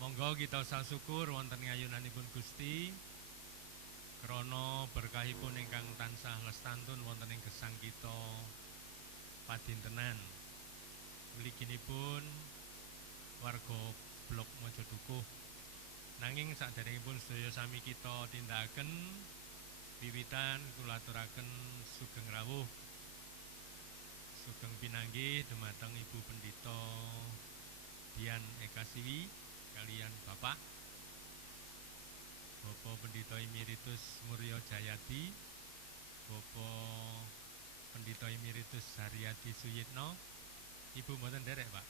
Monggo kita sasyukur wonten ngayunanipun Gusti krana berkahipun ingkang tansah lestantun wonten ing gesang kita padintenan. Mliginipun warga Blok Mojodukuh. Nanging saderengipun sedaya sami kita tindakaken wiwitan kula aturaken sugeng rawuh. Sugeng pinanggih dumateng Ibu Pendhita Dian Ekasiwi kalian Bapak Pendhita Emeritus Muryo Jayadi, Bapak Pendhita Emeritus Haryadi Suyitno. Ibu mboten derek, Pak?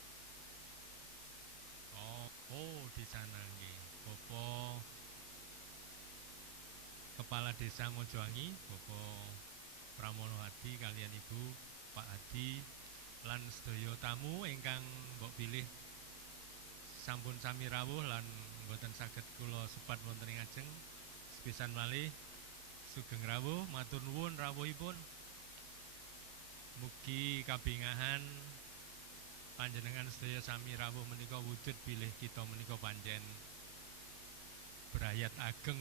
Oh di sana nggih. Bapak Kepala Desa Mojoangi, Bapak Pramono Hadi kalian Ibu Pak Hadi lan sedaya tamu ingkang mbok pilih sampun sami rawuh lan mboten saged kula sebat wonten ing ajeng. Sepisan malih sugeng rawuh, matur nuwun rawuhipun. Mugi kabingahan panjenengan sedaya sami rawuh menika wujud bilih kita menika pancen brayat ageng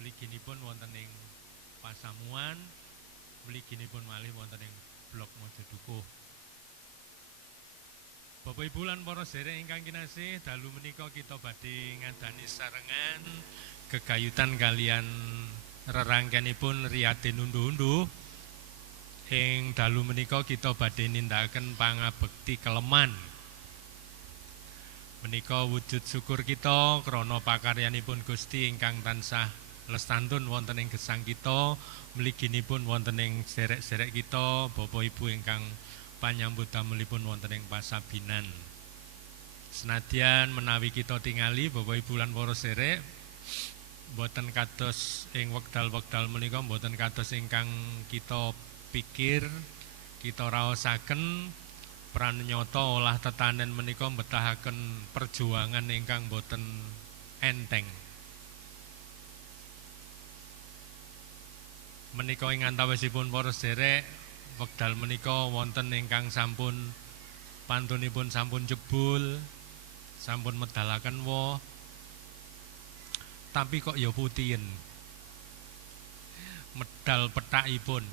mliginipun wonten ing pasamuan, mliginipun malih wonten ing Blok Mojodukuh. Bapak Ibu lan para sedherek ingkang kinasih, dalu menika kita badhe ngadani sarengan gegayutan kalian rerangkenipun Riyaden Unduh-unduh. Ing dalu menika kita badhe nindakaken pangabekti keleman. Menika wujud syukur kita krana pakaryanipun Gusti ingkang tansah lestantun wonten ing gesang kita, mliginipun wonten ing sederek-sederek kita, Bapak Ibu ingkang panyambut damelipun wonten ing pasabinan. Senadyan menawi kita tingali Bapak Ibu lan para sederek boten kados ing wekdal-wekdal menika boten kados ingkang kita pikir, kita raosaken prannyata olah tetanen menika mbetahaken perjuangan ingkang boten enteng. Menika ing antawisipun para sederek wekdal menika wonten ingkang sampun pantunipun sampun jebul, sampun medalaken woh, tapi kok ya putihen medal petakipun.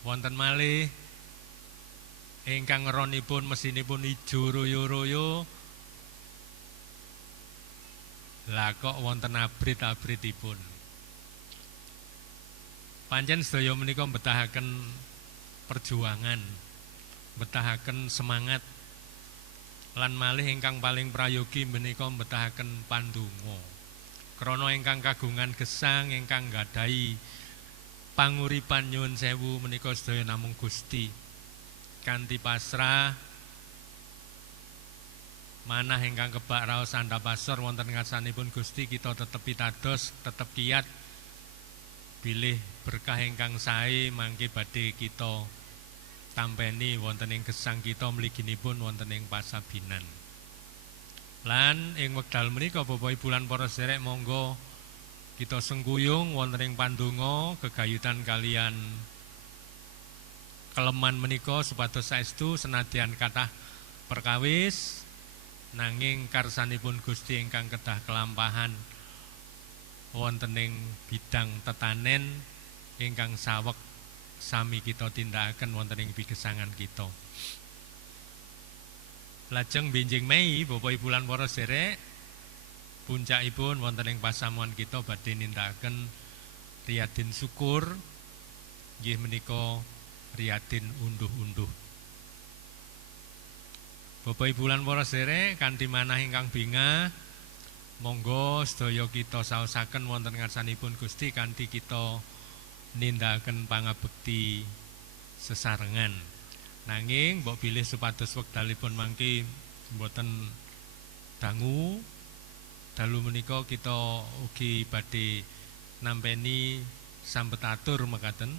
Wonten malih ingkang ngeronipun mesinipun ijo royo-royo, lah kok wonten abrit-abritipun. Pancen sedaya menika mbetahaken perjuangan, mbetahaken semangat, lan malih ingkang paling prayogi menika mbetahaken pandonga. Krana ingkang kagungan gesang ingkang nggadahi panguripan nyuwun sewu menika sedaya namung Gusti. Kanthi pasrah manah ingkang kebak raos andhapasor wonten ngarsanipun Gusti, kita tetep pitados, tetep kiyat bilih berkah ingkang sae mangke badhe kita tampeni wonten ing gesang kita mliginipun wonten ing pasabinan. Lan ing wekdal menika Bapak Ibu lan para sederek monggo kita sengguyung wonten ing pandonga gegayutan kalian keleman menika supados saestu senadyan kathah perkawis nanging karsanipun Gusti ingkang kedah kelampahan wonten ing bidang tetanen ingkang saweg sami kita tindakaken wonten ing pigesangan kita. Lajeng benjing Mei Bapak Ibu lan para sederek puncakipun wonten ing pasamuan kita badhe nindakaken riyadin syukur nggih menika riyadin unduh-unduh. Bapak Ibu lan para sederek kanthi manah ingkang bingah monggo sedaya kita saosaken wonten ngarsanipun Gusti kanthi kita nindakaken pangabekti sesarengan. Nanging mbok bilih supados wekdalipun mangke mboten dangu, dalu menika kita ugi badhe nampeni sampetatur mekaten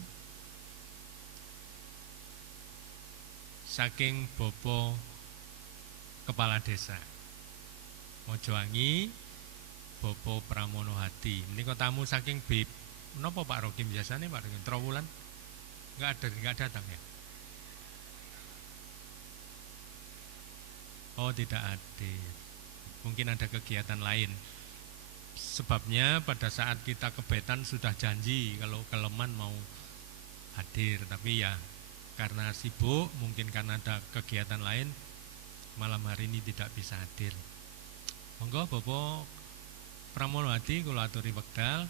saking Bapak Kepala Desa Mojoangi Bapak Pramono Hadi. Menika tamu saking BIP. Menapa Pak Rokim biasanya Pak Rokim? Trawulan? Enggak datang ya? Oh tidak hadir. Mungkin ada kegiatan lain. Sebabnya pada saat kita kebetan sudah janji kalau keleman mau hadir. Tapi ya karena sibuk, mungkin karena ada kegiatan lain, malam hari ini tidak bisa hadir. Monggo Bapak Pramono Hadi kula aturi wekdal.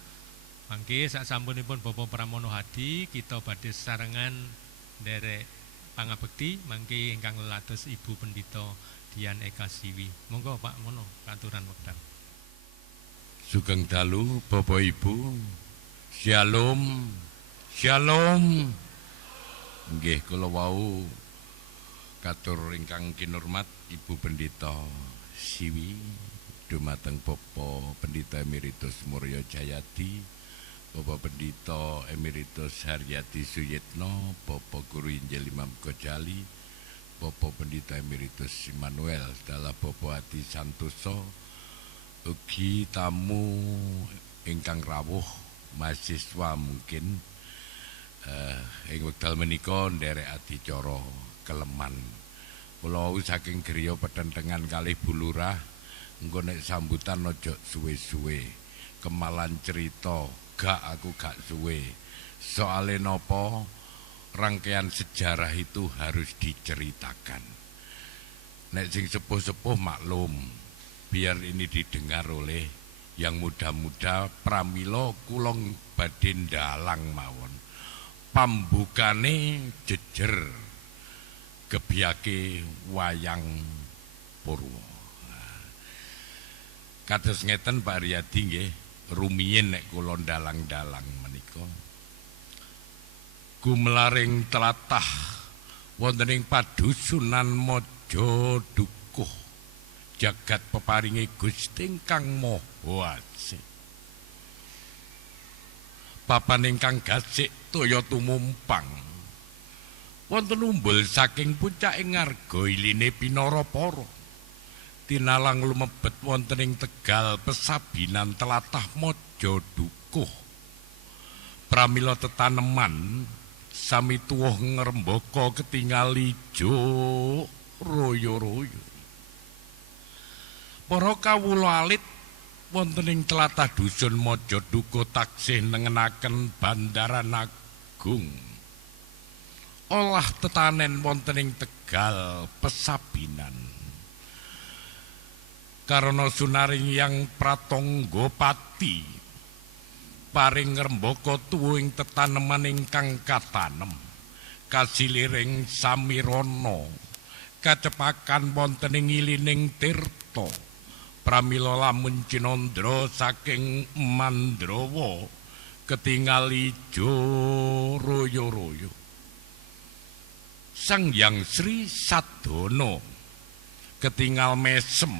Mangke sak sampunipun Bapak Pramono Hadi kita badhe sesarengan nderek pangabekti mangke ingkang lelados Ibu Pendhita Dian Eka Siwi. Monggo Pak Mono katuran wekdal. Sugeng dalu Bapak Ibu. Shalom. Shalom. Nggih kula wau katur ingkang kinurmat Ibu Pendhita Siwi dumateng Bapak Pendhita Emeritus Muryo Jayadi, Bapak Pendhita Emeritus Haryati Suyitno, Bapak Guru Injil Imam Gojali, Bapak Pendhita Emeritus Immanuel dalah Bapak Adi Santoso, ugi tamu ingkang rawuh mahasiswa mungkin ing wekdal menika nderek adicara keleman. Kula saking griya petentengan kalih Bulurah engko nek sambutan aja suwe-suwe. Kemalan cerita aku gak suwe. Soale napa rangkaian sejarah itu harus diceritakan. Nek sing sepuh-sepuh maklum, biar ini didengar oleh yang muda-muda pramila kula badhe ndalang mawon. Pambukane jejer gebyake wayang Purwa. Kados ngeten Pak Riyadi nggih, rumiyin nek kula dalang-dalang menika. Gumelaring tlatah wonten ing padusunan Maja Dukuh, jagat peparingi Gusti ingkang Maha Asih. Papan ingkang gasik toya tumumpang. Wonten umbul saking puncaking ngarga iline Pinara-para. Tinalang lumebet wonten ing Tegal pesabinan tlatah Maja Dukuh. Pramila tetaneman sami tuwuh ngrembaka ketingal ijo royo-royo. Para kawula alit wonten ing tlatah dusun Maja Dukuh taksih nengenaken Bandaran Agung. Olah tetanen wonten ing Tegal pesabinan. Karana sunaring yang pratangga pati paring ngrembaka tuwuhing tetaneman ingkang katanem kasiliring samirana kacepakan wonten ing ilining tirta pramila lamun Cinandra saking Mandrawa ketingal ijo royo-royo. Sang Hyang Sri Sadana ketingal mesem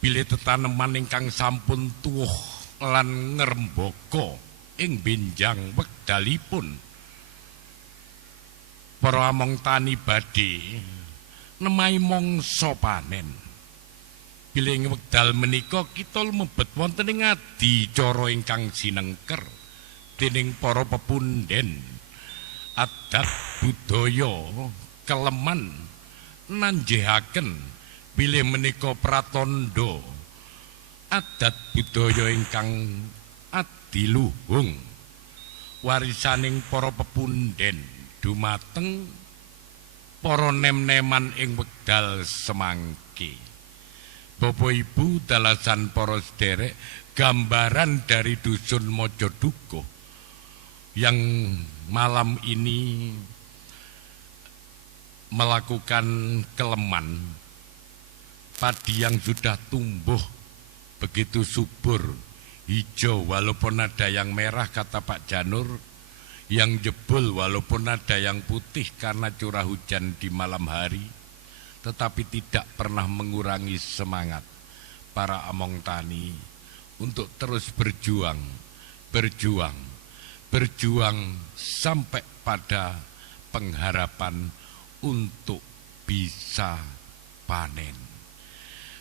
bilih tetaneman ingkang sampun tuwuh lan ngrembaka ing benjang wekdalipun. Para among tani badhe nemahi mangsa panen. Bilih wekdal menika kita lumebet wonten ing adicara ingkang sinengker dening para pepunden adat budaya Keleman nanjehaken bilih menika pratandha adat budaya ingkang adiluhung warisaning para pepunden dumateng para nem-neman ing wekdal semangke. Bapak Ibu dalasan para sederek, gambaran dari dusun Maja Dukuh yang malam ini melakukan keleman padi yang sudah tumbuh begitu subur, hijau walaupun ada yang merah kata Pak Janur, yang jebol walaupun ada yang putih karena curah hujan di malam hari, tetapi tidak pernah mengurangi semangat para among tani untuk terus berjuang sampai pada pengharapan untuk bisa panen.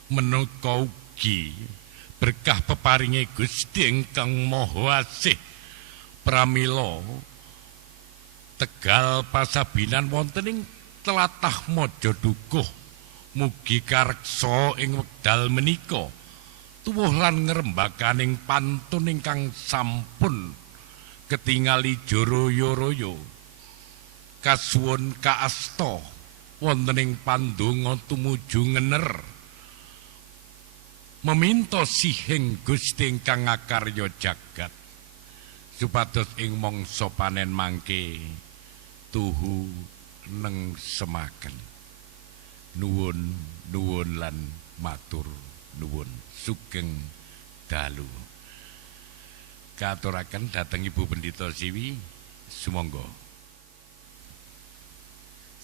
Menika ugi berkah peparinge Gusti ingkang Maha Asih pramila Tegal pasabinan wonten ing tlatah Maja Dukuh mugi kareksa ing wekdal menika tuwuh lan ngrembakaning pantun ingkang sampun ketingali joroyo-royo kasuwun kaasta wonten ing pandonga tumuju ngener meminta sihing Gusti ingkang ngakarya jagat supados ing mangsa panen mangke tuhu neng semaken nuwun lan matur nuwun sugeng dalu. Katuraken dhateng Ibu Pendhita Siwi sumangga.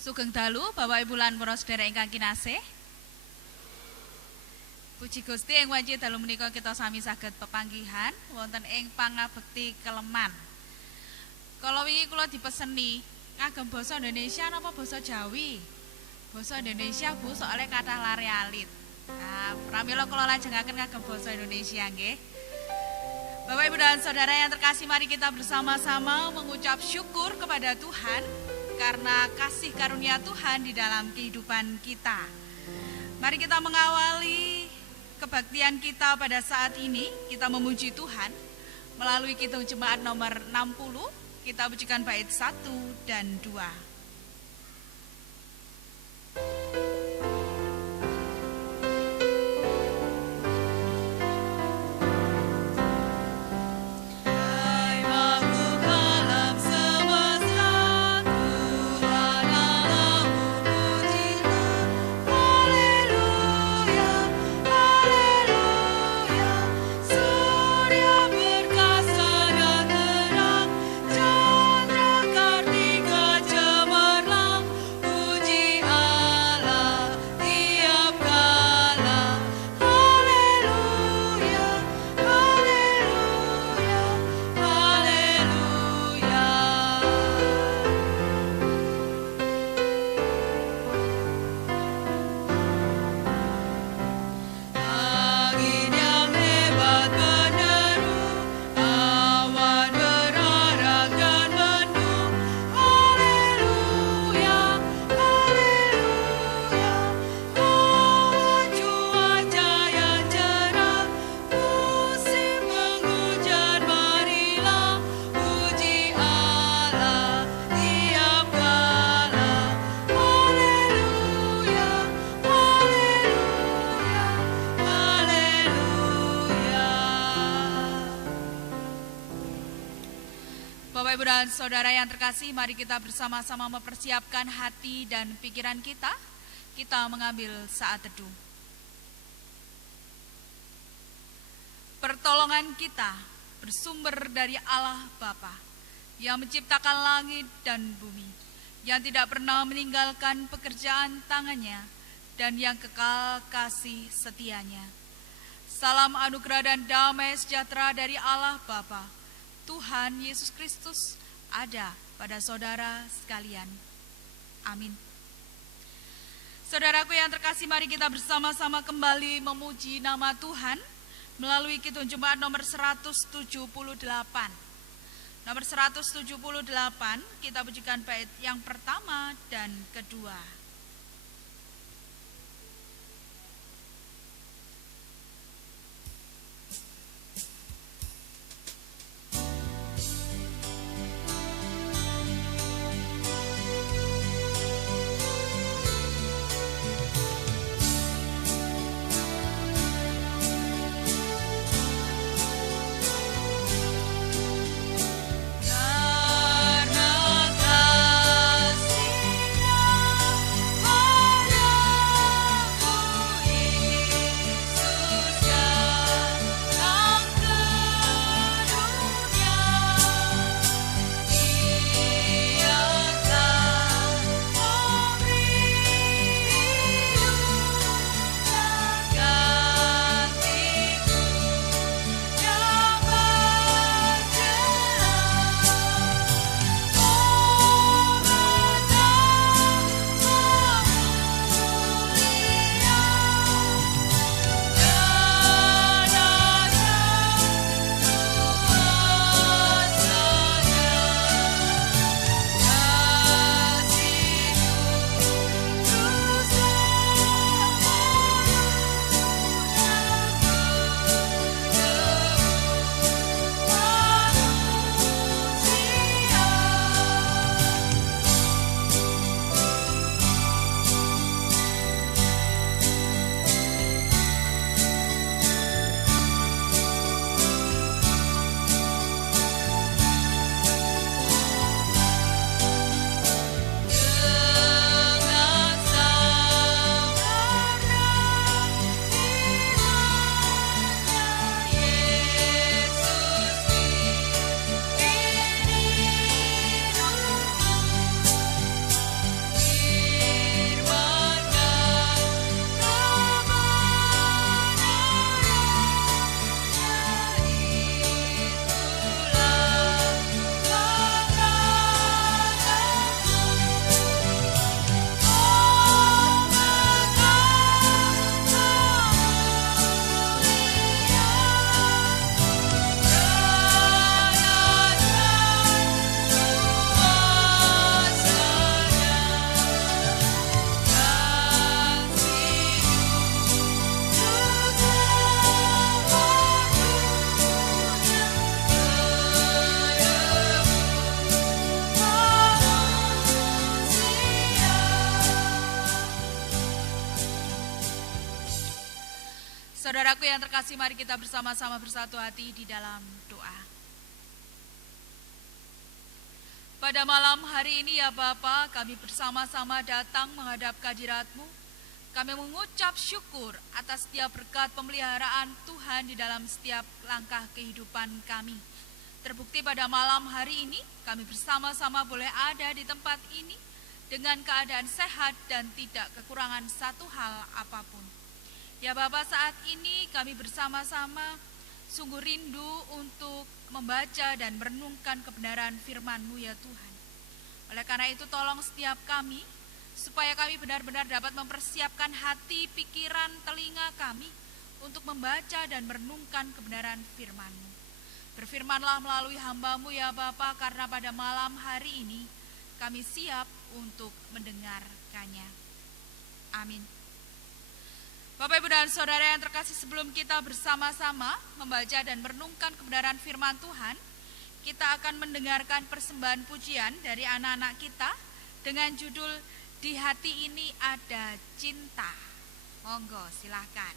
Sugeng dalu Bapak Ibu lan para sedherek ingkang kinasih. Puji Gusti ing wanci dalu menika kita sami saged pepanggihan wonten ing pangabekti Keleman. Kala wingi kula dipeseni ngagem basa Indonesia napa basa Jawi? Basa Indonesia Bu, soalnya kathah lare alit. Nah, pramila kula lajengaken ngagem basa Indonesia nggih. Bapak Ibu dan Saudara yang terkasih, mari kita bersama-sama mengucap syukur kepada Tuhan karena kasih karunia Tuhan di dalam kehidupan kita. Mari kita mengawali kebaktian kita pada saat ini, kita memuji Tuhan melalui Kidung Jemaat nomor 60. Kita pujikan bait 1 dan 2. Haleluya, haleluya. Bapak Ibu dan Saudara yang terkasih, mari kita bersama-sama mempersiapkan hati dan pikiran kita. Kita mengambil saat teduh. Pertolongan kita bersumber dari Allah Bapa yang menciptakan langit dan bumi, yang tidak pernah meninggalkan pekerjaan tangannya dan yang kekal kasih setianya. Salam anugerah dan damai sejahtera dari Allah Bapa, Tuhan Yesus Kristus ada pada saudara sekalian. Amin. Saudaraku yang terkasih, mari kita bersama-sama kembali memuji nama Tuhan melalui Kidung Jemaat nomor 178. Nomor 178 kita pujikan bait yang pertama dan kedua. Saudaraku yang terkasih, mari kita bersama-sama bersatu hati di dalam doa. Pada malam hari ini ya Bapa, kami bersama-sama datang menghadap kehadirat-Mu. Kami mengucap syukur atas setiap berkat pemeliharaan Tuhan di dalam setiap langkah kehidupan kami. Terbukti pada malam hari ini, kami bersama-sama boleh ada di tempat ini dengan keadaan sehat dan tidak kekurangan satu hal apapun. Ya Bapa, saat ini kami bersama-sama sungguh rindu untuk membaca dan merenungkan kebenaran firman-Mu ya Tuhan. Oleh karena itu tolong setiap kami, supaya kami benar-benar dapat mempersiapkan hati, pikiran, telinga kami untuk membaca dan merenungkan kebenaran firman-Mu. Berfirmanlah melalui hamba-Mu ya Bapa, karena pada malam hari ini kami siap untuk mendengarkannya. Amin. Bapak, Ibu, dan Saudara yang terkasih, sebelum kita bersama-sama membaca dan merenungkan kebenaran firman Tuhan, kita akan mendengarkan persembahan pujian dari anak-anak kita dengan judul Di Hati Ini Ada Cinta. Monggo, silahkan.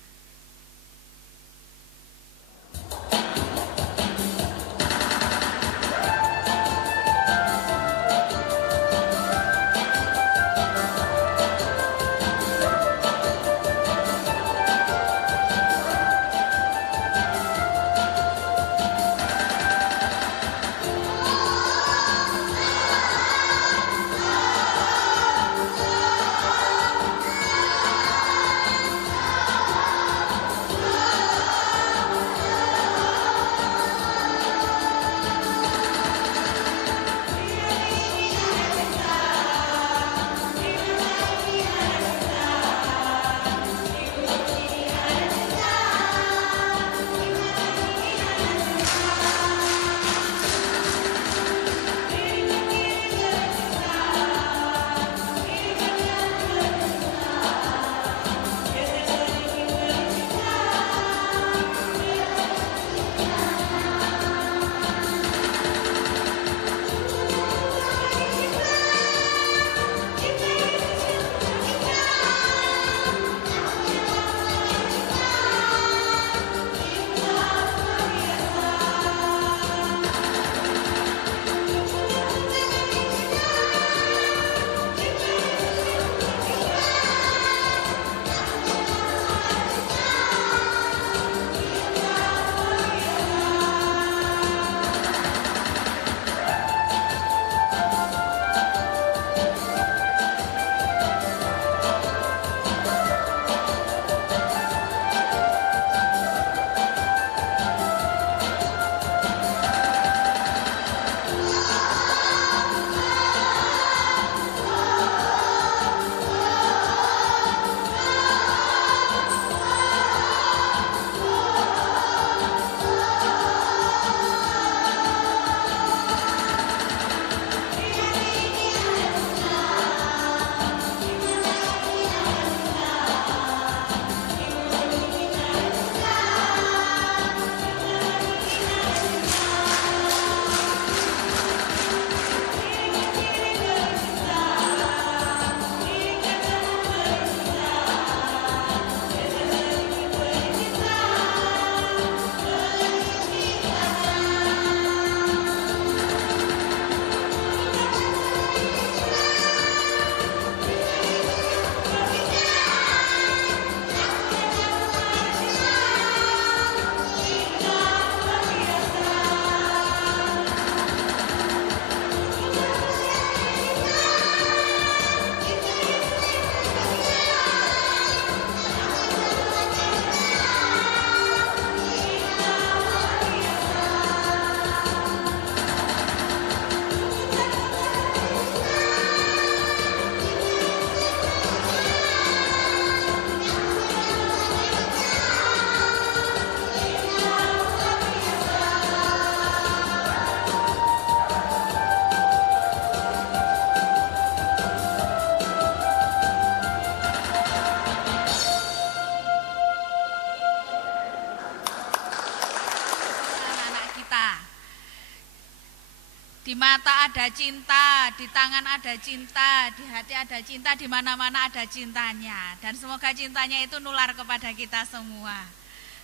Di mata ada cinta, di tangan ada cinta, di hati ada cinta, di mana-mana ada cintanya. Dan semoga cintanya itu nular kepada kita semua.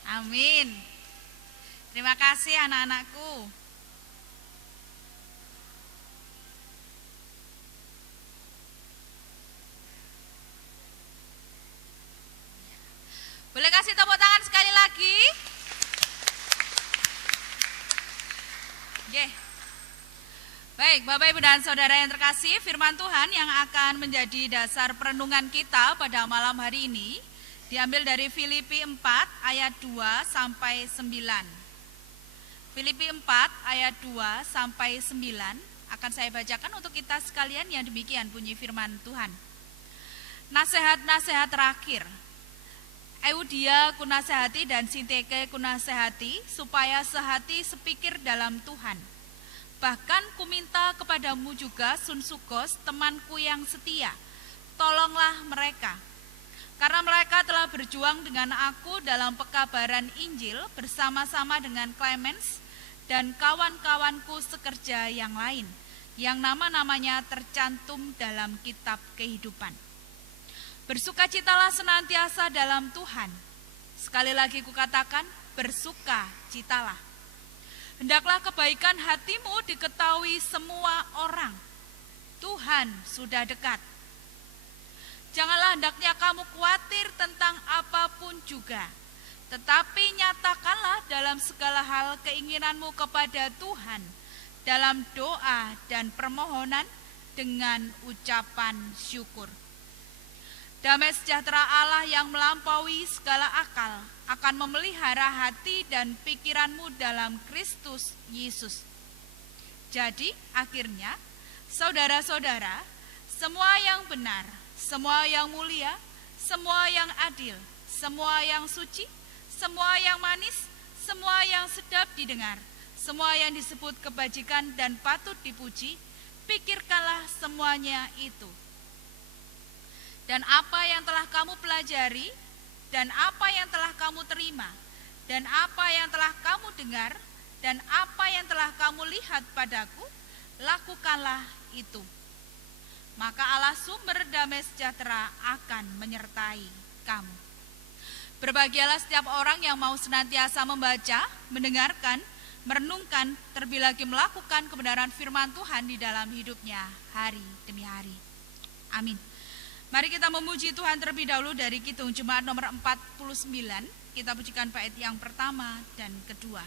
Amin. Terima kasih anak-anakku. Boleh kasih tepuk tangan sekali lagi? Oke. Baik, Bapak, Ibu, dan Saudara yang terkasih, firman Tuhan yang akan menjadi dasar perenungan kita pada malam hari ini diambil dari Filipi 4 ayat 2 sampai 9. Filipi 4 ayat 2 sampai 9 akan saya bacakan untuk kita sekalian yang demikian bunyi firman Tuhan. Nasihat-nasihat terakhir. Eudia kunasehati dan Sinteke kunasehati supaya sehati sepikir dalam Tuhan. Bahkan kuminta kepadamu juga Sunsukos, temanku yang setia, tolonglah mereka. Karena mereka telah berjuang dengan aku dalam pekabaran Injil bersama-sama dengan Clemens dan kawan-kawanku sekerja yang lain, yang nama-namanya tercantum dalam kitab kehidupan. Bersukacitalah senantiasa dalam Tuhan. Sekali lagi kukatakan, bersukacitalah. Hendaklah kebaikan hatimu diketahui semua orang. Tuhan sudah dekat. Janganlah hendaknya kamu khawatir tentang apapun juga, tetapi nyatakanlah dalam segala hal keinginanmu kepada Tuhan dalam doa dan permohonan dengan ucapan syukur. Damai sejahtera Allah yang melampaui segala akal akan memelihara hati dan pikiranmu dalam Kristus Yesus. Jadi akhirnya, saudara-saudara, semua yang benar, semua yang mulia, semua yang adil, semua yang suci, semua yang manis, semua yang sedap didengar, semua yang disebut kebajikan dan patut dipuji, pikirkanlah semuanya itu. Dan apa yang telah kamu pelajari, dan apa yang telah kamu terima, dan apa yang telah kamu dengar, dan apa yang telah kamu lihat padaku, lakukanlah itu. Maka Allah sumber damai sejahtera akan menyertai kamu. Berbahagialah setiap orang yang mau senantiasa membaca, mendengarkan, merenungkan, terlebih lagi melakukan kebenaran firman Tuhan di dalam hidupnya hari demi hari. Amin. Mari kita memuji Tuhan terlebih dahulu dari Kidung Jemaat nomor 49. Kita pujikan bait yang pertama dan kedua.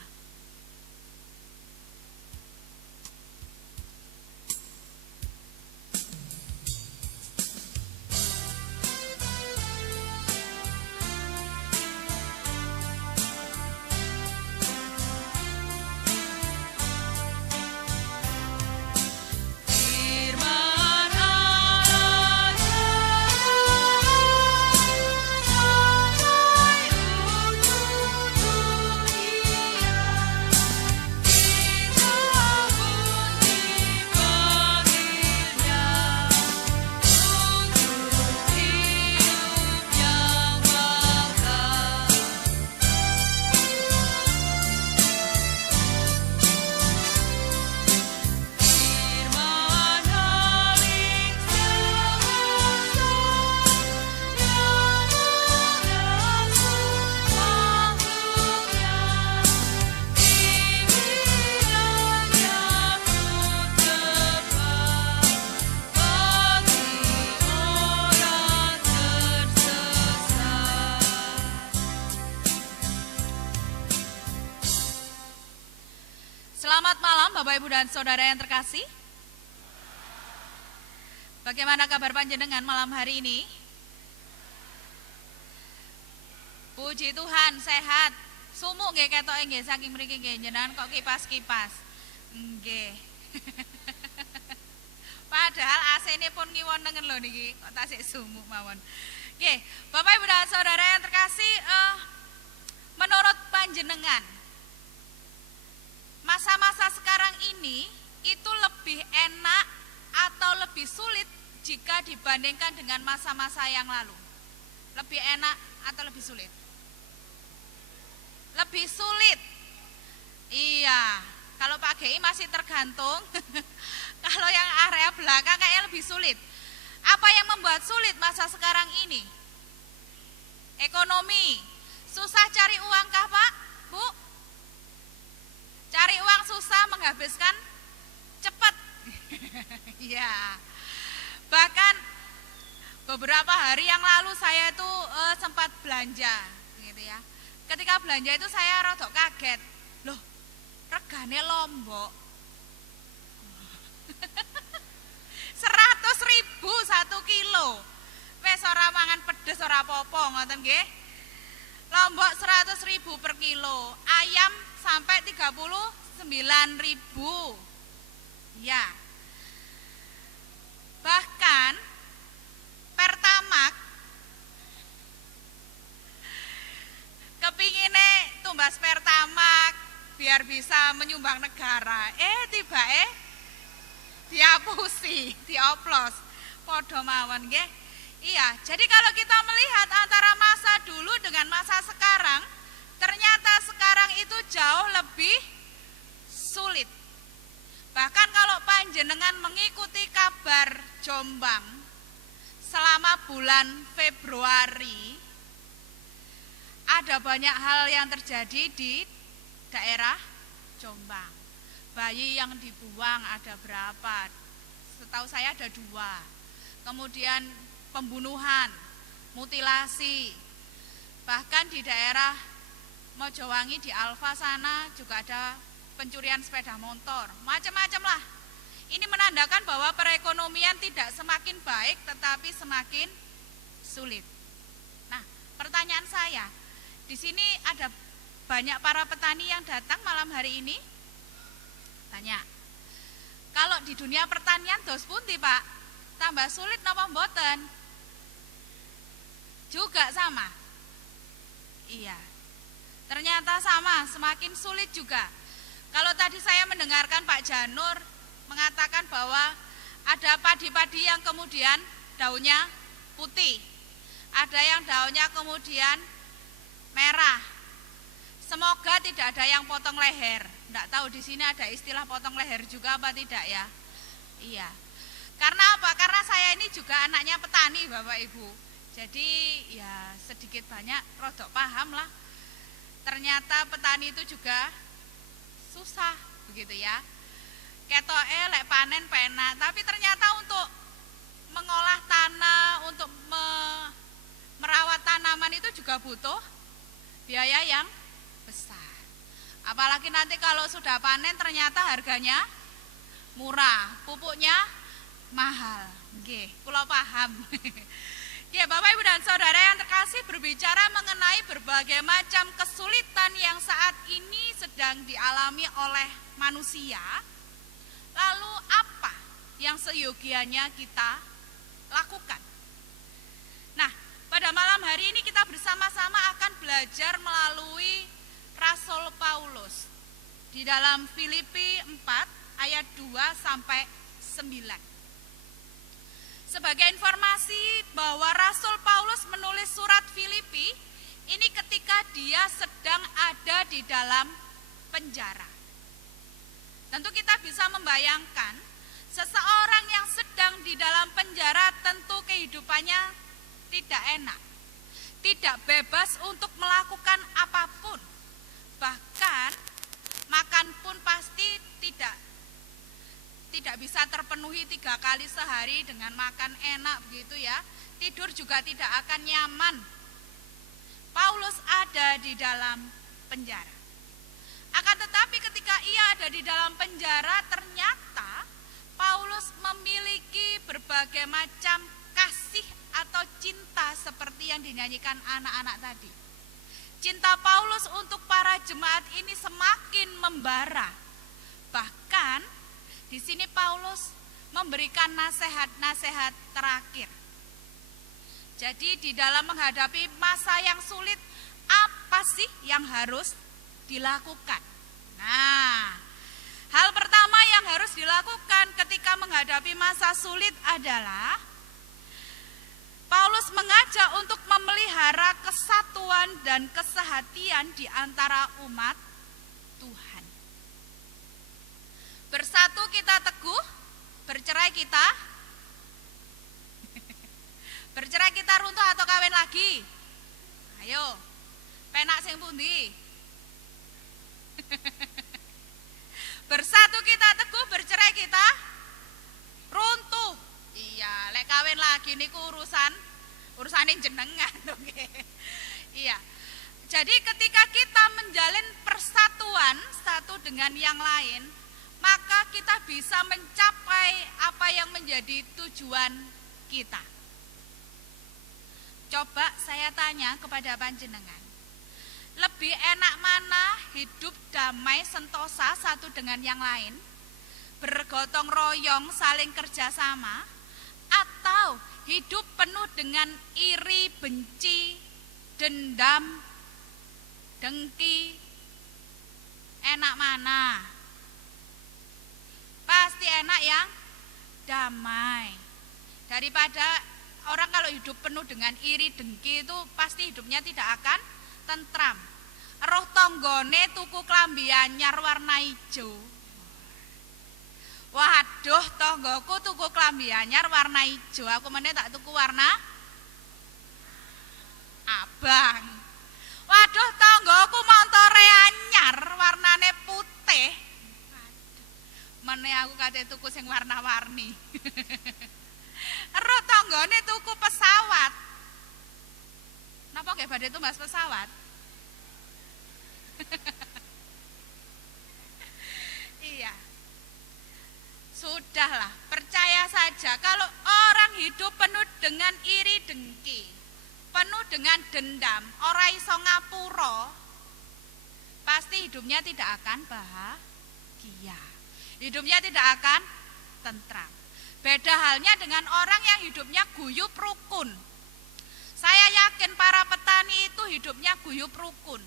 Selamat malam Bapak, Ibu, dan Saudara yang terkasih. Bagaimana kabar panjenengan malam hari ini? Puji Tuhan, sehat. Sumuk nggih ketoke nggih saking mriki nggih jenengan kok kipas-kipas. Nggih. Padahal AC-ne pun ngiwonengen lho niki, kok tasik sumuk mawon. Nggih, Bapak, Ibu, dan Saudara yang terkasih, menurut panjenengan masa-masa sekarang ini itu lebih enak atau lebih sulit jika dibandingkan dengan masa-masa yang lalu? Lebih enak atau lebih sulit? Lebih sulit. Iya, Kalau Pak GI masih tergantung. Kalau yang area belakang kayaknya lebih sulit. Apa yang membuat sulit masa sekarang ini? Ekonomi. Susah cari uang kah Pak? Bu? Cari uang susah, menghabiskan cepat. Ya. Bahkan beberapa hari yang lalu saya itu sempat belanja gitu ya. Ketika belanja itu saya rodok kaget. Loh, regane Lombok 100.000 1 kilo. Wes ora mangan pedes ora apa-apa ngoten nggih. Lombok 100.000 per kilo. Ayam sampai 39.000. Ya. Bahkan Pertamax kepingine tumbas Pertamax biar bisa menyumbang negara. Tiba diapusi, dioplos. Padha mawon nggih. Iya, jadi kalau kita melihat antara masa dulu dengan masa sekarang, ternyata sekarang itu jauh lebih sulit. Bahkan kalau panjenengan mengikuti kabar Jombang selama bulan Februari, ada banyak hal yang terjadi di daerah Jombang. Bayi yang dibuang ada berapa? Setahu saya ada 2. Kemudian pembunuhan, mutilasi. Bahkan di daerah Mojowangi di Alfa sana juga ada pencurian sepeda motor. Macam-macam lah. Ini menandakan bahwa perekonomian tidak semakin baik tetapi semakin sulit. Nah, pertanyaan saya, di sini ada banyak para petani yang datang malam hari ini. Tanya, kalau di dunia pertanian dos pundi Pak? Tambah sulit napa mboten? Juga sama. Iya. Ternyata sama, semakin sulit juga. Kalau tadi saya mendengarkan Pak Janur mengatakan bahwa ada padi-padi yang kemudian daunnya putih. Ada yang daunnya kemudian merah. Semoga tidak ada yang potong leher. Enggak tahu di sini ada istilah potong leher juga apa tidak ya? Iya. Karena apa? Karena saya ini juga anaknya petani Bapak Ibu. Jadi ya sedikit banyak rodok paham lah. Ternyata petani itu juga susah begitu ya. Ketoke lek panen penak, tapi ternyata untuk mengolah tanah, untuk merawat tanaman itu juga butuh biaya yang besar. Apalagi nanti kalau sudah panen ternyata harganya murah, pupuknya mahal. Nggih, kula paham. Ya, Bapak Ibu dan Saudara yang terkasih, berbicara mengenai berbagai macam kesulitan yang saat ini sedang dialami oleh manusia. Lalu apa yang seyogianya kita lakukan? Nah, pada malam hari ini kita bersama-sama akan belajar melalui Rasul Paulus di dalam Filipi 4 ayat 2 sampai 9. Sebagai informasi bahwa Rasul Paulus menulis surat Filipi ini ketika dia sedang ada di dalam penjara. Tentu kita bisa membayangkan seseorang yang sedang di dalam penjara tentu kehidupannya tidak enak. Tidak bebas untuk melakukan apapun. Bahkan makan pun pasti tidak bisa terpenuhi 3 kali sehari dengan makan enak begitu ya. Tidur juga tidak akan nyaman. Paulus ada di dalam penjara. Akan tetapi ketika ia ada di dalam penjara, ternyata Paulus memiliki berbagai macam kasih atau cinta seperti yang dinyanyikan anak-anak tadi. Cinta Paulus untuk para jemaat ini semakin membara. Bahkan di sini Paulus memberikan nasihat-nasihat terakhir. Jadi di dalam menghadapi masa yang sulit, apa sih yang harus dilakukan? Nah, hal pertama yang harus dilakukan ketika menghadapi masa sulit adalah Paulus mengajak untuk memelihara kesatuan dan kesehatian di antara umat Tuhan. Bersatu kita teguh, bercerai kita bercerai kita runtuh atau kawin lagi? Ayo, penak sing pundi? Bersatu kita teguh, bercerai kita runtuh. Iya, lek kawin lagi niku urusanin jenengan, oke. Iya. Jadi ketika kita menjalin persatuan satu dengan yang lain, maka kita bisa mencapai apa yang menjadi tujuan kita. Coba saya tanya kepada panjenengan, lebih enak mana hidup damai sentosa satu dengan yang lain, bergotong royong saling kerjasama, atau hidup penuh dengan iri, benci, dendam, dengki? Enak mana? Pasti enak yang damai. Daripada orang kalau hidup penuh dengan iri, dengki, itu pasti hidupnya tidak akan tentram. Roh tonggone tuku klambi anyar warna ijo. Waduh, tonggoku tuku klambi anyar warna ijo, aku meneh tak tuku warna abang. Waduh, tonggoku montore anyar warnane putih. Meneh aku kate tuku sing warna-warni. Roh tonggone tuku pesawat. Napa nggih badhe tumbas pesawat? Iya. Sudahlah, percaya saja kalau orang hidup penuh dengan iri dengki, penuh dengan dendam, ora iso ngapura, pasti hidupnya tidak akan bahagia. Hidupnya tidak akan tentram. Beda halnya dengan orang yang hidupnya guyup rukun. Saya yakin para petani itu hidupnya guyup rukun.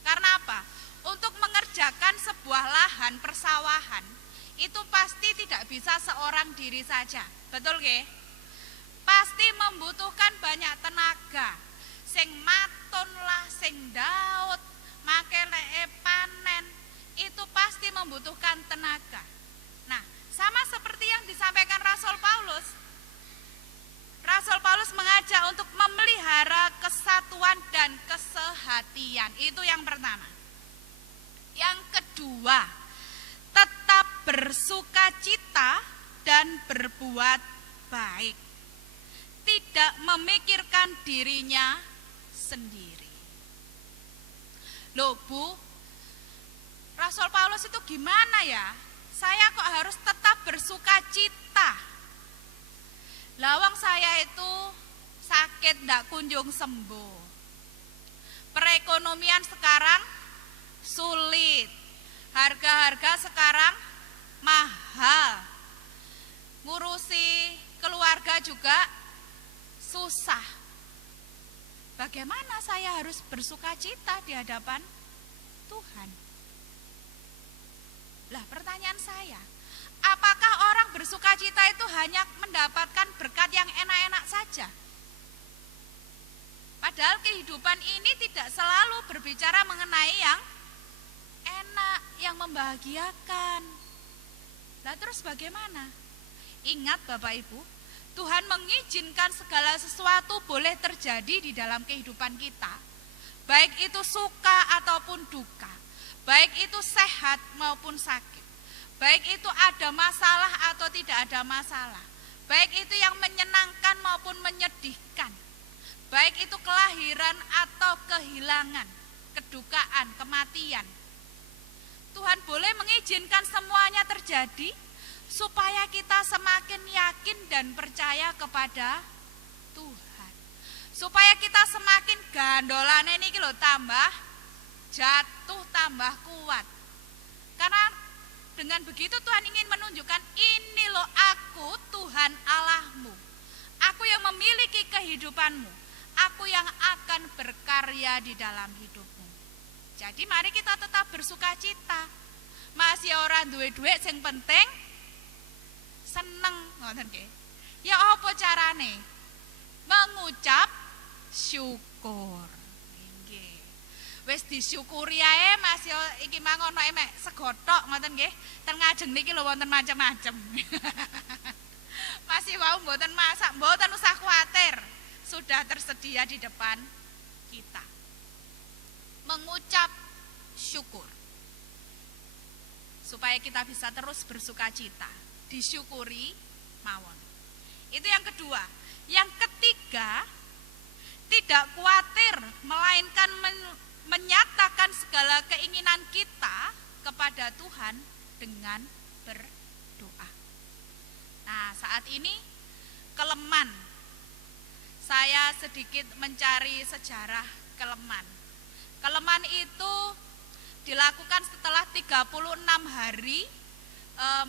Karena apa? Untuk mengerjakan sebuah lahan persawahan, itu pasti tidak bisa seorang diri saja. Betul nggih? Pasti membutuhkan banyak tenaga. Sing maton lah, sing daud, makele panen, itu pasti membutuhkan tenaga. Nah, sama seperti yang disampaikan Rasul Paulus. Rasul Paulus mengajak untuk memelihara kesatuan dan kesehatian. Itu yang pertama. Yang kedua, tetap bersukacita dan berbuat baik. Tidak memikirkan dirinya sendiri. Loh Bu, Rasul Paulus itu gimana ya? Saya kok harus tetap bersukacita? Lawang saya itu sakit ndak kunjung sembuh. Perekonomian sekarang sulit. Harga-harga sekarang mahal. Ngurusi keluarga juga susah. Bagaimana saya harus bersukacita di hadapan Tuhan? Lah pertanyaan saya, apakah orang bersukacita itu hanya mendapatkan berkat yang enak-enak saja? Padahal kehidupan ini tidak selalu berbicara mengenai yang enak, yang membahagiakan. Lah terus bagaimana? Ingat Bapak Ibu, Tuhan mengizinkan segala sesuatu boleh terjadi di dalam kehidupan kita. Baik itu suka ataupun duka. Baik itu sehat maupun sakit. Baik itu ada masalah atau tidak ada masalah. Baik itu yang menyenangkan maupun menyedihkan. Baik itu kelahiran atau kehilangan, kedukaan, kematian. Tuhan boleh mengizinkan semuanya terjadi supaya kita semakin yakin dan percaya kepada Tuhan. Supaya kita semakin gandolane niki lho tambah jatuh, tambah kuat. Karena dengan begitu Tuhan ingin menunjukkan, ini loh aku Tuhan Allahmu. Aku yang memiliki kehidupanmu. Aku yang akan berkarya di dalam hidupmu. Jadi mari kita tetap bersukacita. Masih orang duwe-duwe sing penting seneng, ngoten nggih. Ya apa carane? Mengucap syukur. Nggih. Wis disyukuri ae Mas yo iki mangono mek segotok ngoten nggih. Ten ngajeng niki lho wonten macem-macem. Masih wau mboten masak, mboten usah kuwatir. Sudah tersedia di depan kita. Mengucap syukur. Supaya kita bisa terus bersukacita, disyukuri mawon. Itu yang kedua. Yang ketiga, tidak khawatir melainkan menyatakan segala keinginan kita kepada Tuhan dengan berdoa. Nah, saat ini Keleman. Saya sedikit mencari sejarah Keleman. Keleman itu dilakukan setelah 36 hari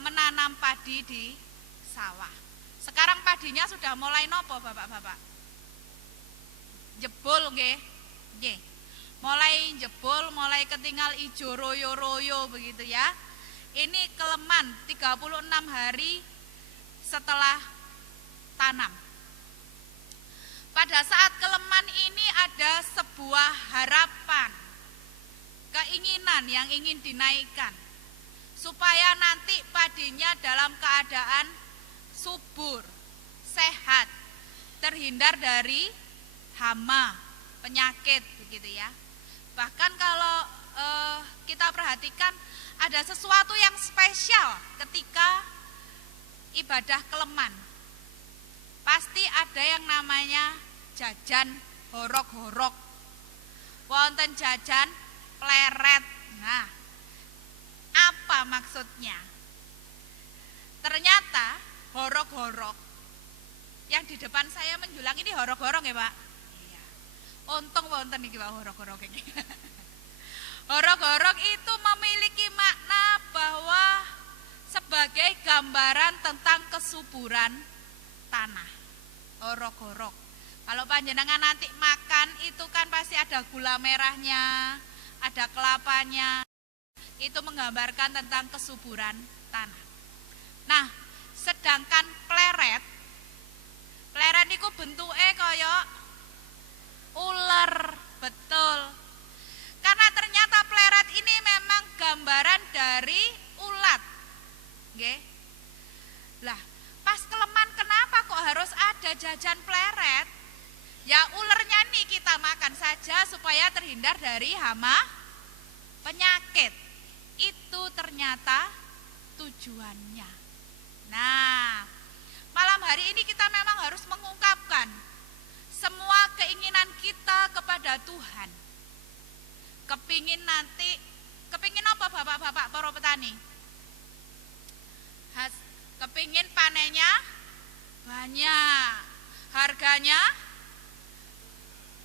menanam padi di sawah. Sekarang padinya sudah mulai nopo Bapak-bapak? Jebol nggih. Nggih. Mulai jebol, mulai ketinggal ijo royo-royo begitu ya. Ini Keleman 36 hari setelah tanam. Pada saat Keleman ini ada sebuah harapan, keinginan yang ingin dinaikkan supaya nanti padinya dalam keadaan subur, sehat, terhindar dari hama, penyakit begitu ya. Bahkan kalau kita perhatikan ada sesuatu yang spesial ketika ibadah Keleman. Pasti ada yang namanya jajan horok-horok. Wonten jajan pleret. Nah, apa maksudnya? Ternyata horok-horok yang di depan saya menjulang ini horok-horok ya Pak? Iya. Untung wonten iki Pak horok-horok ini. Horok-horok itu memiliki makna bahwa sebagai gambaran tentang kesuburan tanah. Horok-horok. Kalau panjenengan nanti makan itu kan pasti ada gula merahnya, ada kelapanya. Itu menggambarkan tentang kesuburan tanah. Nah, sedangkan pleret niku bentuke kaya ular, betul. Karena ternyata pleret ini memang gambaran dari ulat. Nggih. Lah, pas Keleman kenapa kok harus ada jajan pleret? Ya ulernya nih kita makan saja supaya terhindar dari hama, penyakit. Itu ternyata tujuannya. Nah, malam hari ini kita memang harus mengungkapkan semua keinginan kita kepada Tuhan. Kepingin apa bapak-bapak para petani? Kepingin panennya banyak, harganya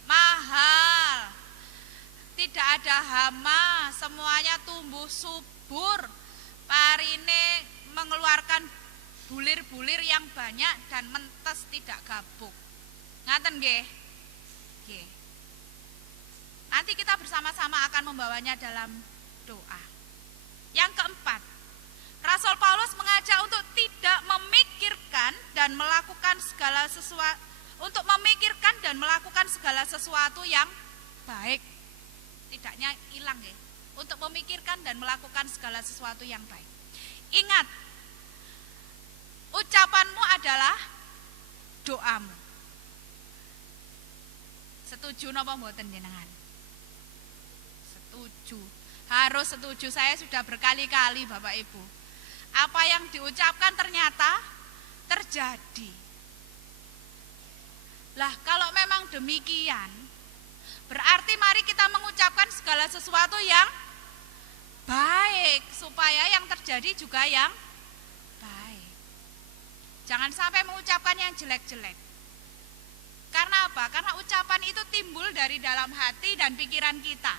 mahal, tidak ada hama, semuanya tumbuh subur, parine mengeluarkan bulir-bulir yang banyak dan mentes tidak gabuk. Ngaten nggih? Nggih. Nanti kita bersama-sama akan membawanya dalam doa. Yang keempat, Rasul Paulus mengajak untuk tidak memikirkan dan melakukan segala sesuatu, untuk memikirkan dan melakukan segala sesuatu yang baik. Tidaknya hilang ya. Untuk memikirkan dan melakukan segala sesuatu yang baik. Ingat, ucapanmu adalah doamu. Setuju napa mboten jenengan? Setuju. Harus setuju. Saya sudah berkali-kali Bapak Ibu. Apa yang diucapkan ternyata terjadi. Lah kalau memang demikian, berarti mari kita mengucapkan segala sesuatu yang baik supaya yang terjadi juga yang baik. Jangan sampai mengucapkan yang jelek-jelek. Karena apa? Karena ucapan itu timbul dari dalam hati dan pikiran kita.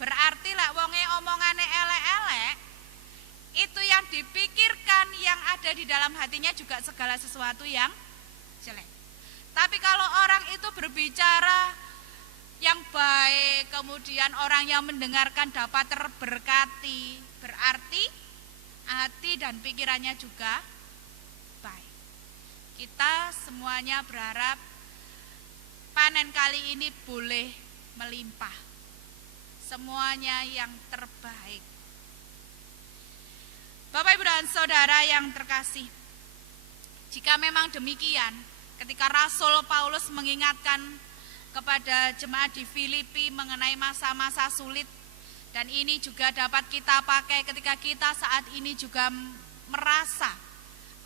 Berarti lek wonge omongane elek-elek, itu yang dipikirkan, yang ada di dalam hatinya juga segala sesuatu yang jelek. Tapi kalau orang itu berbicara yang baik, kemudian orang yang mendengarkan dapat terberkati, berarti hati dan pikirannya juga baik. Kita semuanya berharap panen kali ini boleh melimpah. semuanya yang terbaik. Bapak, Ibu, dan Saudara yang terkasih, jika memang demikian, ketika Rasul Paulus mengingatkan kepada jemaat di Filipi mengenai masa-masa sulit, dan ini juga dapat kita pakai ketika kita saat ini juga merasa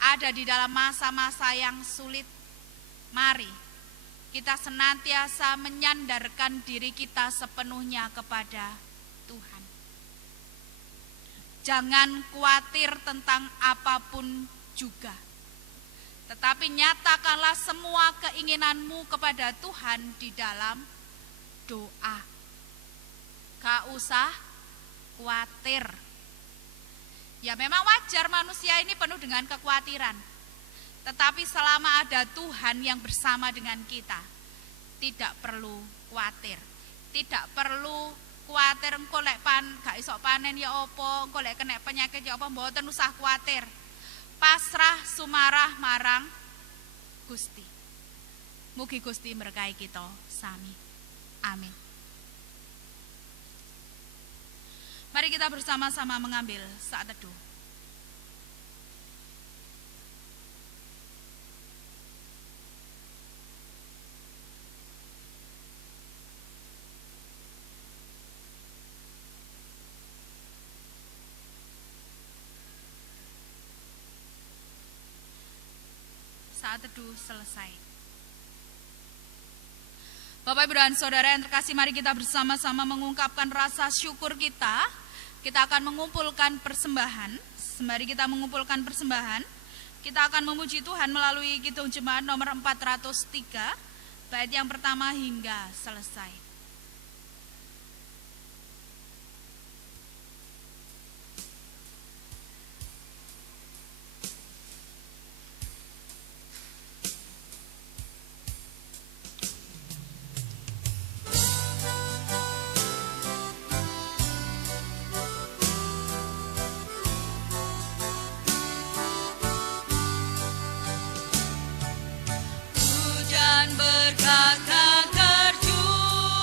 ada di dalam masa-masa yang sulit. Mari kita senantiasa menyandarkan diri kita sepenuhnya kepada Tuhan. Jangan khawatir tentang apapun juga, tetapi nyatakanlah semua keinginanmu kepada Tuhan di dalam doa. Gak usah khawatir. Ya memang wajar manusia ini penuh dengan kekhawatiran, tetapi selama ada Tuhan yang bersama dengan kita, tidak perlu khawatir. Tidak perlu khawatir engko lek gak iso panen ya apa, engko lek kena penyakit ya apa, mboten usah khawatir. Pasrah sumarah marang Gusti. Mugi Gusti berkahi kita sami. Amin. Mari kita bersama-sama mengambil saat teduh. Saat teduh selesai. Bapak, Ibu, dan Saudara yang terkasih, mari kita bersama-sama mengungkapkan rasa syukur kita. Kita akan mengumpulkan persembahan. Sembari kita mengumpulkan persembahan, kita akan memuji Tuhan melalui Kidung Jemaat nomor 403, bait yang pertama hingga selesai. Hujan berkata terjun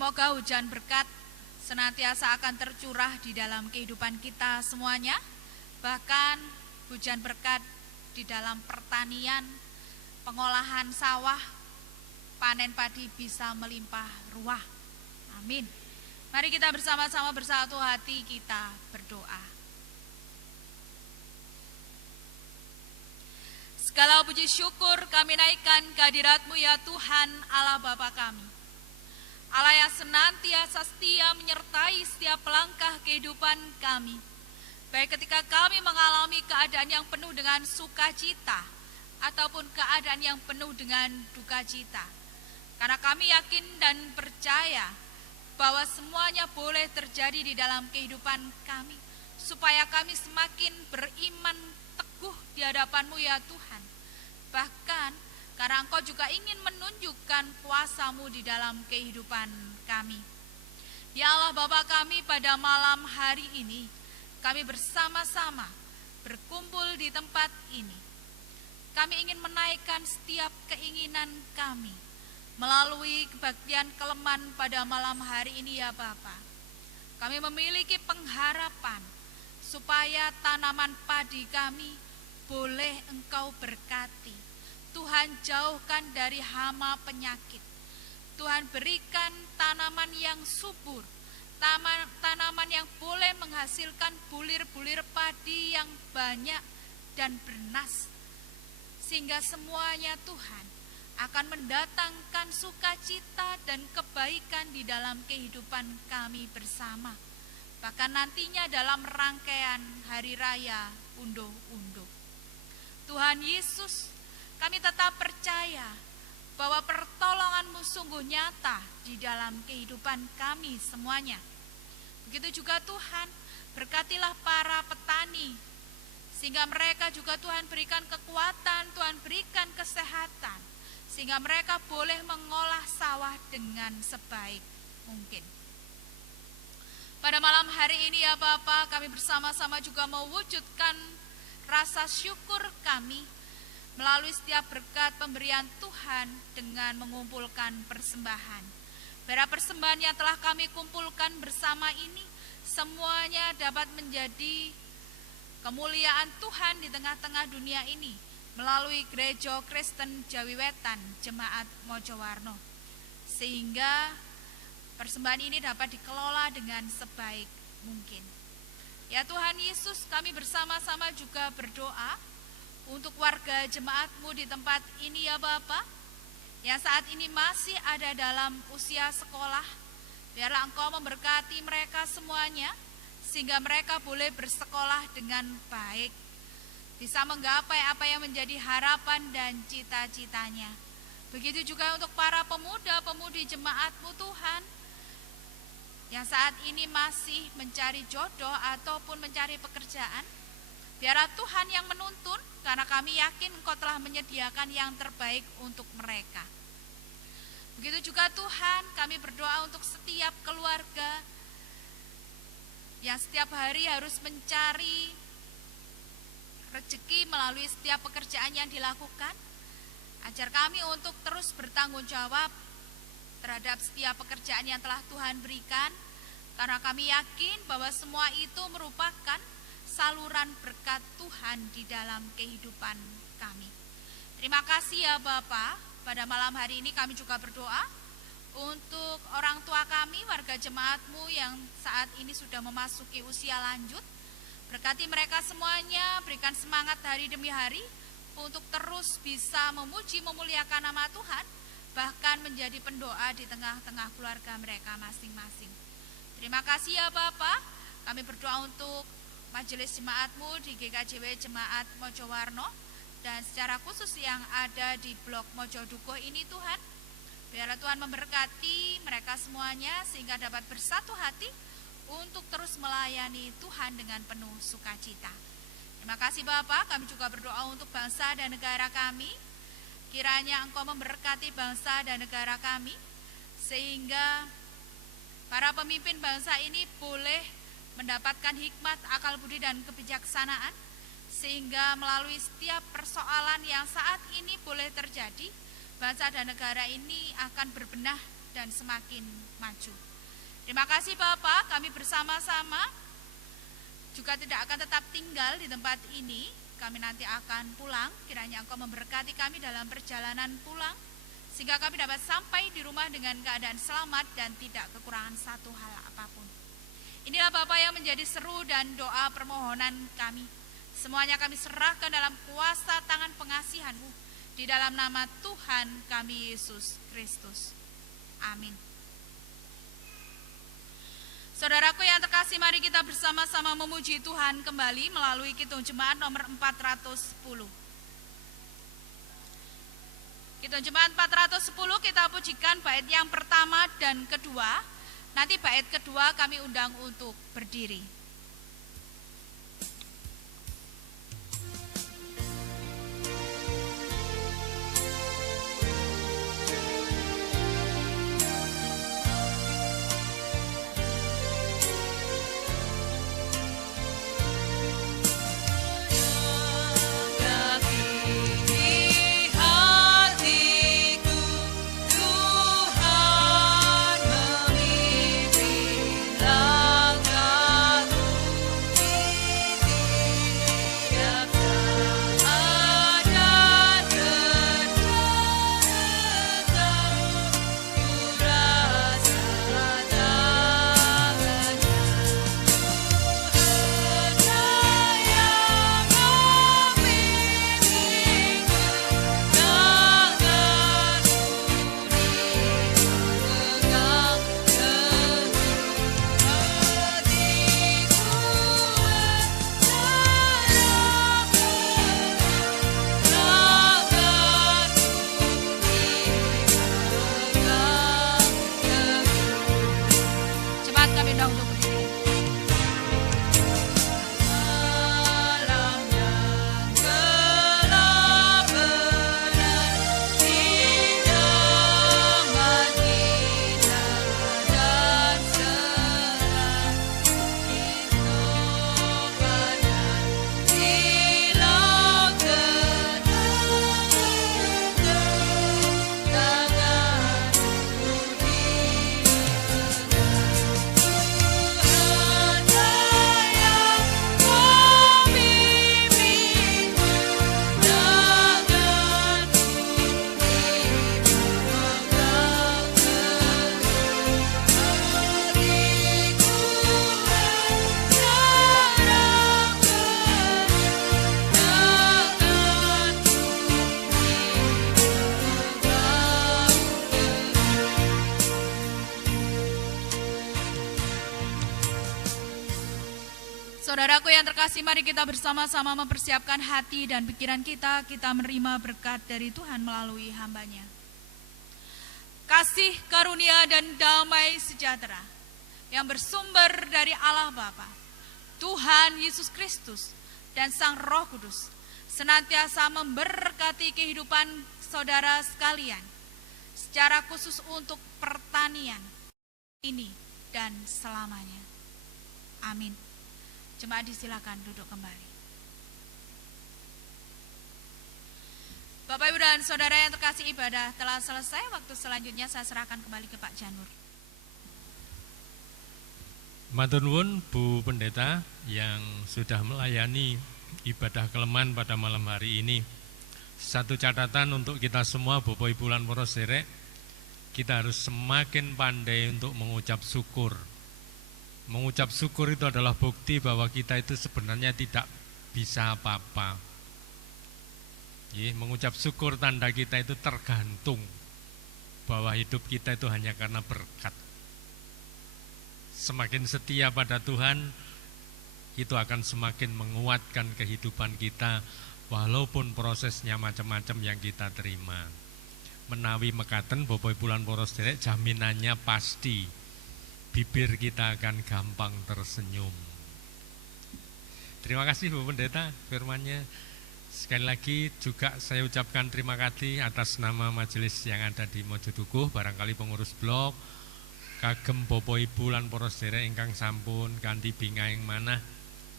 Semoga hujan berkat senantiasa akan tercurah di dalam kehidupan kita semuanya, bahkan hujan berkat di dalam pertanian, pengolahan sawah, panen padi bisa melimpah ruah. Amin. Mari kita bersama-sama bersatu hati kita berdoa. Segala puji syukur kami naikkan kehadirat-Mu ya Tuhan Allah Bapa kami. Allah yang senantiasa setia menyertai setiap langkah kehidupan kami. Baik ketika kami mengalami keadaan yang penuh dengan sukacita ataupun keadaan yang penuh dengan duka cita. Karena kami yakin dan percaya bahwa semuanya boleh terjadi di dalam kehidupan kami, supaya kami semakin beriman teguh di hadapan-Mu ya Tuhan. Bahkan karena Engkau juga ingin menunjukkan kuasa-Mu di dalam kehidupan kami. Ya Allah Bapa kami, pada malam hari ini kami bersama-sama berkumpul di tempat ini. Kami ingin menaikkan setiap keinginan kami melalui kebaktian keleman pada malam hari ini ya Bapa. Kami memiliki pengharapan supaya tanaman padi kami boleh Engkau berkati. Tuhan jauhkan dari hama penyakit. Tuhan berikan tanaman yang subur, tanaman yang boleh menghasilkan bulir-bulir padi yang banyak dan bernas. Sehingga semuanya Tuhan akan mendatangkan sukacita dan kebaikan di dalam kehidupan kami bersama. Bahkan nantinya dalam rangkaian hari raya unduh-unduh. Tuhan Yesus, kami tetap percaya bahwa pertolongan-Mu sungguh nyata di dalam kehidupan kami semuanya. Begitu juga Tuhan, berkatilah para petani, sehingga mereka juga Tuhan berikan kekuatan, Tuhan berikan kesehatan, sehingga mereka boleh mengolah sawah dengan sebaik mungkin. Pada malam hari ini ya Bapa, kami bersama-sama juga mewujudkan rasa syukur kami melalui setiap berkat pemberian Tuhan dengan mengumpulkan persembahan. Biar persembahan yang telah kami kumpulkan bersama ini semuanya dapat menjadi kemuliaan Tuhan di tengah-tengah dunia ini, melalui Gereja Kristen Jawi Wetan Jemaat Mojowarno, sehingga persembahan ini dapat dikelola dengan sebaik mungkin. Ya Tuhan Yesus, kami bersama-sama juga berdoa untuk warga jemaat-Mu di tempat ini ya Bapa, yang saat ini masih ada dalam usia sekolah. Biarlah Engkau memberkati mereka semuanya, sehingga mereka boleh bersekolah dengan baik, bisa menggapai apa yang menjadi harapan dan cita-citanya. Begitu juga untuk para pemuda-pemudi jemaat-Mu Tuhan, yang saat ini masih mencari jodoh ataupun mencari pekerjaan. Biarlah Tuhan yang menuntun, karena kami yakin Engkau telah menyediakan yang terbaik untuk mereka. Begitu juga Tuhan, kami berdoa untuk setiap keluarga yang setiap hari harus mencari rezeki melalui setiap pekerjaan yang dilakukan. Ajar kami untuk terus bertanggung jawab terhadap setiap pekerjaan yang telah Tuhan berikan, karena kami yakin bahwa semua itu merupakan saluran berkat Tuhan di dalam kehidupan kami. Terima kasih ya Bapa. Pada malam hari ini kami juga berdoa untuk orang tua kami, warga jemaat-Mu yang saat ini sudah memasuki usia lanjut. Berkati mereka semuanya, berikan semangat hari demi hari untuk terus bisa memuji memuliakan nama Tuhan, bahkan menjadi pendoa di tengah-tengah keluarga mereka masing-masing. Terima kasih ya Bapa. Kami berdoa untuk majelis jemaat-Mu di GKJW Jemaat Mojowarno, dan secara khusus yang ada di blok Mojodukuh ini Tuhan. Biarlah Tuhan memberkati mereka semuanya sehingga dapat bersatu hati untuk terus melayani Tuhan dengan penuh sukacita. Terima kasih Bapak, kami juga berdoa untuk bangsa dan negara kami. Kiranya Engkau memberkati bangsa dan negara kami, sehingga para pemimpin bangsa ini boleh mendapatkan hikmat, akal budi dan kebijaksanaan, sehingga melalui setiap persoalan yang saat ini boleh terjadi, bangsa dan negara ini akan berbenah dan semakin maju. Terima kasih Bapak, kami bersama-sama juga tidak akan tetap tinggal di tempat ini. Kami nanti akan pulang, kiranya Engkau memberkati kami dalam perjalanan pulang, sehingga kami dapat sampai di rumah dengan keadaan selamat dan tidak kekurangan satu hal apapun. Inilah Bapak yang menjadi seru dan doa permohonan kami. Semuanya kami serahkan dalam kuasa tangan pengasihan-Mu, di dalam nama Tuhan kami Yesus Kristus. Amin. Saudaraku yang terkasih, mari kita bersama-sama memuji Tuhan kembali melalui Kidung Jemaat nomor 410. Kidung Jemaat 410 kita pujikan bait yang pertama dan kedua. Nanti bait kedua kami undang untuk berdiri. Saudaraku yang terkasih, mari kita bersama-sama mempersiapkan hati dan pikiran kita menerima berkat dari Tuhan melalui hamba-Nya. Kasih, karunia, dan damai sejahtera yang bersumber dari Allah Bapa, Tuhan Yesus Kristus, dan Sang Roh Kudus senantiasa memberkati kehidupan saudara sekalian, secara khusus untuk pertanian ini dan selamanya. Amin. Jemaat disilakan duduk kembali. Bapak, Ibu, dan Saudara yang terkasih, ibadah telah selesai. Waktu selanjutnya saya serahkan kembali ke Pak Janur. Matur nuwun Bu Pendeta yang sudah melayani ibadah keleman pada malam hari ini. Satu catatan untuk kita semua, Bapak Ibu lan para sederek, kita harus semakin pandai untuk mengucap syukur. Mengucap syukur itu adalah bukti bahwa kita itu sebenarnya tidak bisa apa-apa. Mengucap syukur tanda kita itu tergantung bahwa hidup kita itu hanya karena berkat. Semakin setia pada Tuhan, itu akan semakin menguatkan kehidupan kita walaupun prosesnya macam-macam yang kita terima. Menawi mekaten Bapak Ibu lan para sederek, jaminannya pasti bibir kita akan gampang tersenyum. Terima kasih Bu Pendeta firman-Nya. Sekali lagi juga saya ucapkan terima kasih atas nama majelis yang ada di Mojodukuh, barangkali pengurus blok, kagem Bapak Ibu lan para sederek ingkang sampun kanthi bingaing manah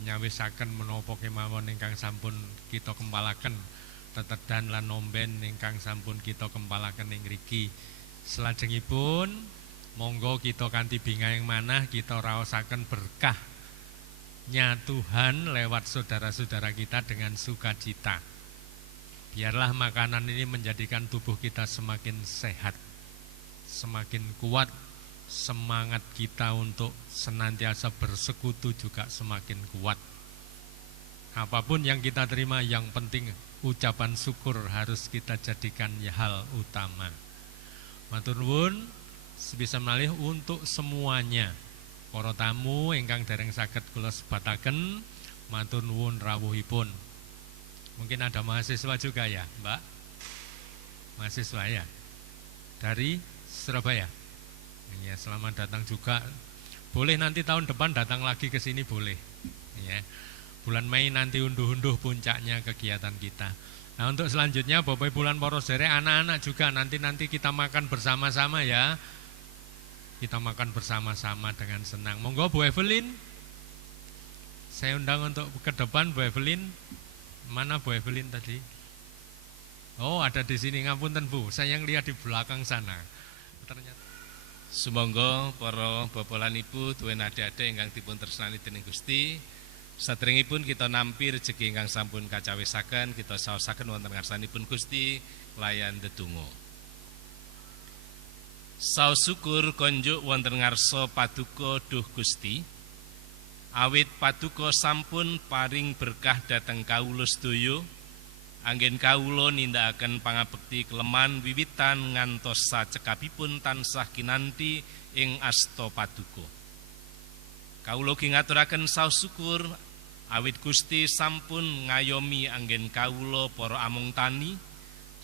nyawisaken menapa kemawon ingkang sampun kita kempalaken tetedan lan nomben ingkang sampun kita kempalaken ing mriki. Salajengipun Monggo kita kanthi bingahing manah kita raosaken berkahnya Tuhan lewat saudara-saudara kita dengan sukacita. Biarlah makanan ini menjadikan tubuh kita semakin sehat, semakin kuat, semangat kita untuk senantiasa bersekutu juga semakin kuat. Apapun yang kita terima, yang penting ucapan syukur harus kita jadikan hal utama. Matur nuwun sebisa malih untuk semuanya. Para tamu ingkang dereng saged kula sebataken, matur nuwun rawuhipun. Mungkin ada mahasiswa juga ya, Mbak? Mahasiswa ya? Dari Surabaya. Ya, selamat datang juga. Boleh nanti tahun depan datang lagi ke sini boleh. Ya. Bulan Mei nanti unduh-unduh puncaknya kegiatan kita. Nah, untuk selanjutnya Bapak Ibu lan para sedherek, anak-anak juga nanti kita makan bersama-sama ya. Kita makan bersama-sama dengan senang. Monggo Bu Evelyn. Saya undang untuk ke depan Bu Evelyn. Mana Bu Evelyn tadi? Oh, ada di sini. Ngapunten Bu, saya yang lihat di belakang sana. Ternyata sumangga para bapak lan ibu duweni adik-adik ingkang dipun tresnani dening Gusti. Saderengipun kita nampi rejeki ingkang sampun kacawisaken, kita saosaken wonten ngarsanipun Gusti layan ndedonga. Saos syukur konjuk wonten ngarsa paduka duh Gusti. Awit paduka sampun paring berkah dhateng kawula sedaya. Anggen kawula nindakaken pangabekti keleman wiwitan ngantos sacekapipun tansah kinanti ing asta paduka. Kawula ugi ngaturaken saos syukur awit Gusti sampun ngayomi anggen kawula para amung tani,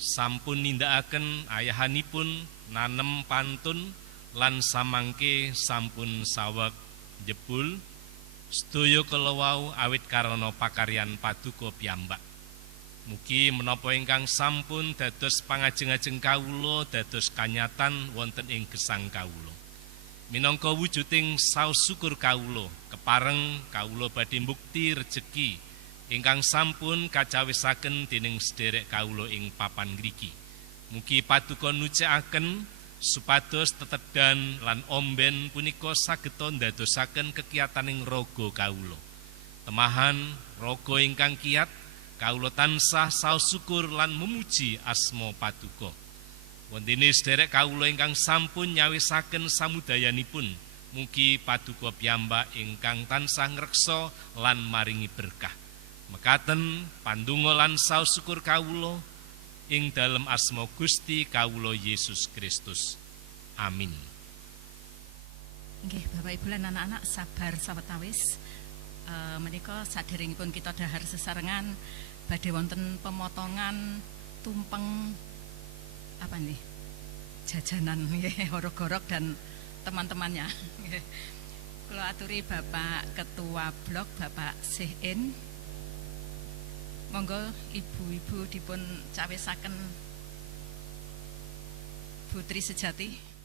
sampun nindakaken ayahanipun nanem pantun lan samangke sampun saweg jebul sedaya kelewau awit karana pakaryan paduka piyambak. Mugi menapa ingkang sampun dados pangajeng-ajeng kawula dados kanyatan wonten ing gesang kawula. Minangka wujuding saos syukur kawula, kepareng kawula badhe mbukti rejeki ingkang sampun kacawisaken dening sederek kawula ing papan ngriki. Mugi paduka nucikaken supados tetedan lan omben punika sageta ndadosaken kekiyataning raga kawula. Temahan raga ingkang kiyat kawula tansah saos syukur lan memuji asma paduka. Wondene sederek kawula ingkang sampun nyawisaken samudayanipun, mugi paduka piyambak ingkang tansah ngreksa lan maringi berkah. Mekaten pandonga lan saos syukur kawula ing dalem asma Gusti kawula Yesus Kristus. Amin. Nggih, Bapak Ibu lan anak-anak sabar sawetawis. Menika saderengipun kita dahar sesarengan badhe wonten pemotongan tumpeng apa nih? Jajanan nggih, horog-horog dan teman-temannya. Kula aturi Bapak Ketua Blok Bapak Sihin. Monggo ibu-ibu dipun cawisaken Putri Sejati.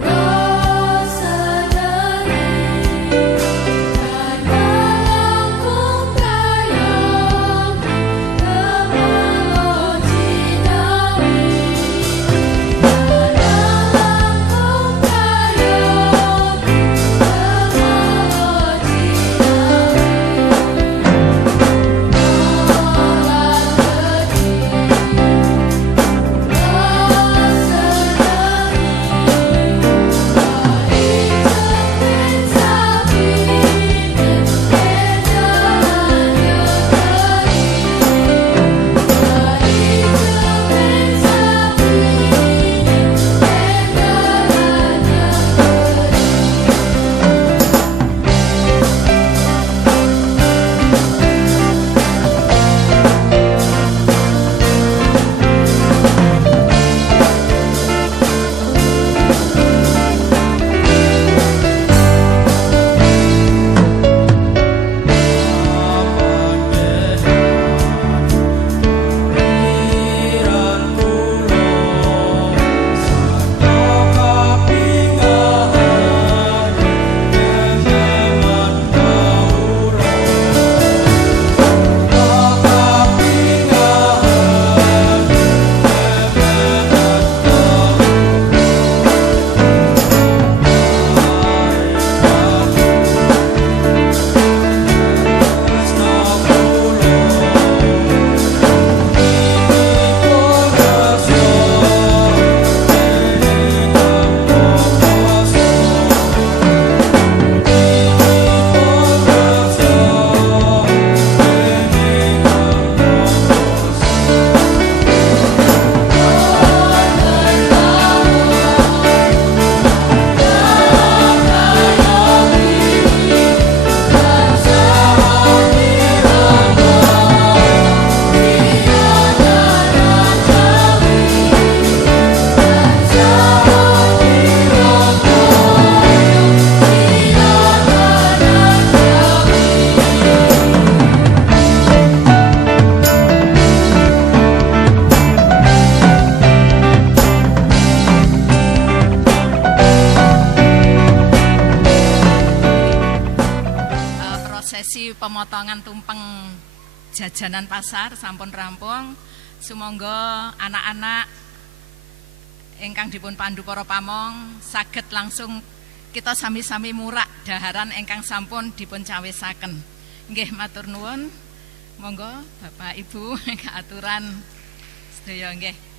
Rasa dari pemotongan tumpeng jajanan pasar sampun rampung. Sumangga anak-anak ingkang dipun pandu para pamong saged langsung kita sami-sami murak daharan ingkang sampun dipun cawisaken. Nggih matur nuwun. Monggo Bapak Ibu keaturan sedaya nggih.